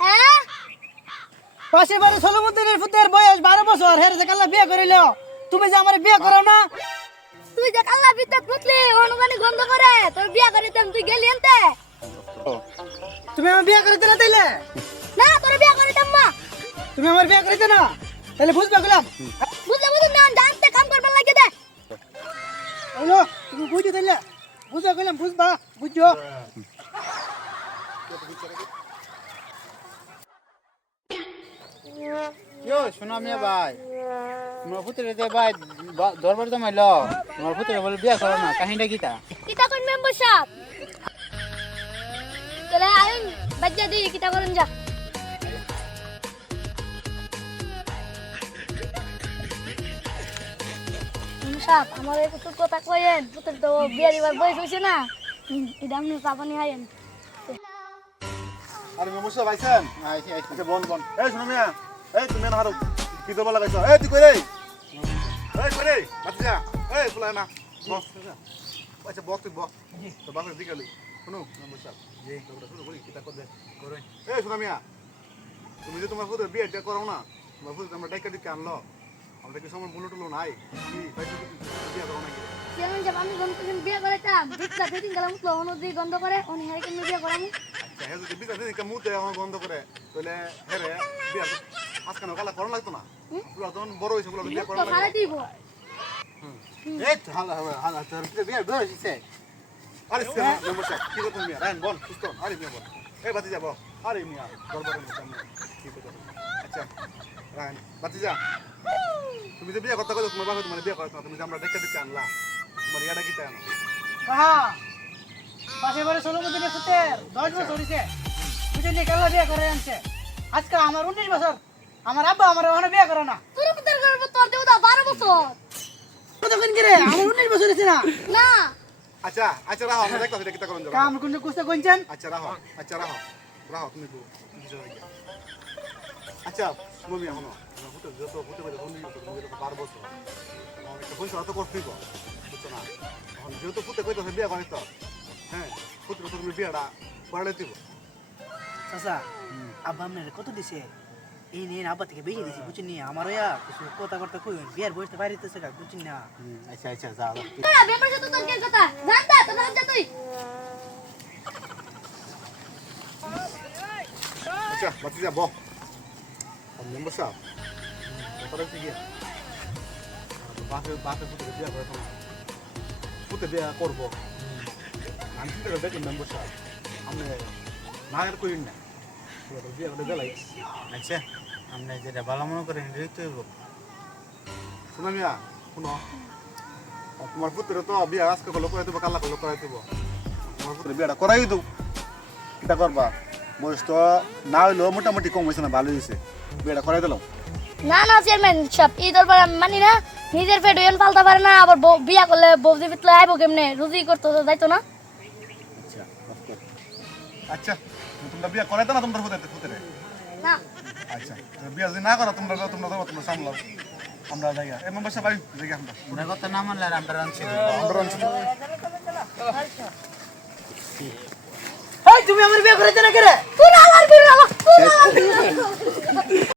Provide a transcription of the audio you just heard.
হ্যাঁ পাশের বাড়ি সলমুদ্দিনের পুতের বয়স 12 বছর হেরে যে কাল্লা বিয়ে করিল তুমি যে আমার বিয়ে করো না তুই যে কাল্লা বিদ্যুৎ পুতলি অনুগানি গন্ধ করে তোর বিয়া করিতাম তুই গেলি এনতে তুমি আমার বিয়ে করিতে না তাইলে না তোর বিয়া করিতাম মা তুমি আমার বিয়ে করিতে না তাহলে বুঝবে গেলাম বুঝলে না জানতে কাম করবার লাগে দে হ্যালো তুমি বুঝতে তাইলে বুঝা গেলাম বুঝবা বুঝছো ইয়ো শোনো মিয়া ভাই তোমার পুত্রে দে ভাই দরবার জমাইল তোমার পুত্রে বলে বিয়া করো না কাহিনীটা কিতা কিতা কোন মেম্বার সাহেব চলে আইন বাজ্জা দি কিতা করুন যা সাহেব আমার একটু কথা কইেন পুত্র তো বিয়া দিবার বয়স হইছে না এটা আপনি পাপানি আইন আরে মেমোসা ভাইছেন আইছি আইছি আচ্ছা বন বন এই শুনো মিয়া এই তুমি না হারো কি দবা লাগাইছো এই তুই কই রে এই কই রে বাতি যা এই ফুলা না বস আচ্ছা বস তুই বস তো বাসা দিকে গেলি শুনো মেমোসা জি তোরা শুনো বলি কিতা কর দে করে এই শুনো মিয়া তুমি যে তোমার ফুদের বিয়েটা করো না তোমার ফুদের আমরা ডাইকা দিকে আনলো আমরা কি সময় বলে টুলো নাই কি ভাই তুমি বিয়ে করো নাকি যেমন যে আমি গন্ধ বিয়া করাইতাম বিটলা ফিটিং গেলাম তো অনুদি গন্ধ করে উনি হেরে কেন বিয়া করামু আচ্ছা হে যদি বিটা দিকে মুতে আমার বন্ধ করে তাহলে হেরে বিয়ে আজকাল কালা করন লাগতো না পুরো তখন বড় হইছে বলে বিয়ে করন তো লাগতো সারা দিব এই তো হালা হালা তোর পুত্রে বিয়া বয়স হইছে আরে সেনা নমস্কার কি করতে মিয়া রান বল সুস্থ আরে মিয়া বল এই বাতি যাব আরে মিয়া দরবারের সামনে কি করতে আচ্ছা রান বাতি যা তুমি যে বিয়ে করতে কইছো তোমার বাবা তোমার বিয়ে করতে তুমি যে আমরা দেখতে দেখতে আনলা তোমার ইয়াটা কি তাই না কাহা পাশের বাড়ি সলমুদ্দিনের পুতের 10 বছর হইছে বুঝলি কাল্লা বিয়ে করে আনছে আজকে আমার 19 বছর আমার আব্বা আমার ওখানে বিয়ে করে না তোর পুত্র করব তোর দেও দা 12 বছর কতক্ষণ করে আমার 19 বছর হইছে না না আচ্ছা আচ্ছা রাহো আমরা দেখতে দেখতে করুন যাবা কাম কোন কুস্তে কোনছেন আচ্ছা রাহো রাহো তুমি তো কিছু হই আচ্ছা তুমি এমনো আমার পুত্র যত পুত্র বলে বন্ধু তুমি তো 12 বছর আমার একটা বয়স অত করতেই গো বুঝছো না এখন যেহেতু পুত্র কইতো বিয়ে করে তো হ্যাঁ পুত্র তো তুমি বিয়েটা করে দিব চাচা আব্বা আপনার কত দিছে এই নিয়ে আব্বা থেকে বেশি দিছি বুঝছেন নি আমার ইয়া কিছু কথা করতে কই বিয়ার বয়সটা বাইরেতেছে গা বুঝছেন না আচ্ছা আচ্ছা যা তোরা ব্যাপার সাথে তোর কি কথা জানতা তো না যা তুই আচ্ছা বাতি যাব মেম্বার সাহেব তারপরে কি গিয়া বাপে পুত্র বিয়ে করে তো পুত্র বিয়ে করবো আমি চিন্তা করে দেখলাম মেম্বার সাহেব আমি না আর করি না বিয়ে করে গেলাই আচ্ছা আমরা যেটা ভালো মনে করেন এটাই তো হইব শোনো মিয়া শুনো তোমার পুত্র তো বিয়ে আজকে করলো করে দেবো কাল্লা করলো করাই দেবো তোমার পুত্র বিয়েটা করাই দেবো কিটা করবা বয়স তো না হইলো মোটামুটি কম হয়েছে না ভালো হয়েছে বিয়েটা করাই দিলাম না না চেয়ারম্যান সব এই দরবার আমি মানি না নিজের পেট ওয়ন পালতে পারে না আবার বিয়া করলে বৌদি পিতলে আইবো কেমনে রুজি করতে তো যাইতো না আচ্ছা আচ্ছা তোমরা বিয়ে করাই দাও না তোমার পুত্রে না আচ্ছা বিয়ে যদি না করো তোমরা তোমরা সামলাও আমরা জায়গা এই মেম্বার সাহেব জায়গা আমরা ওরা কথা না মানলে আর আমরা রানছি এই তুমি আমার বিয়ে করাইতে না করে তুই না আমার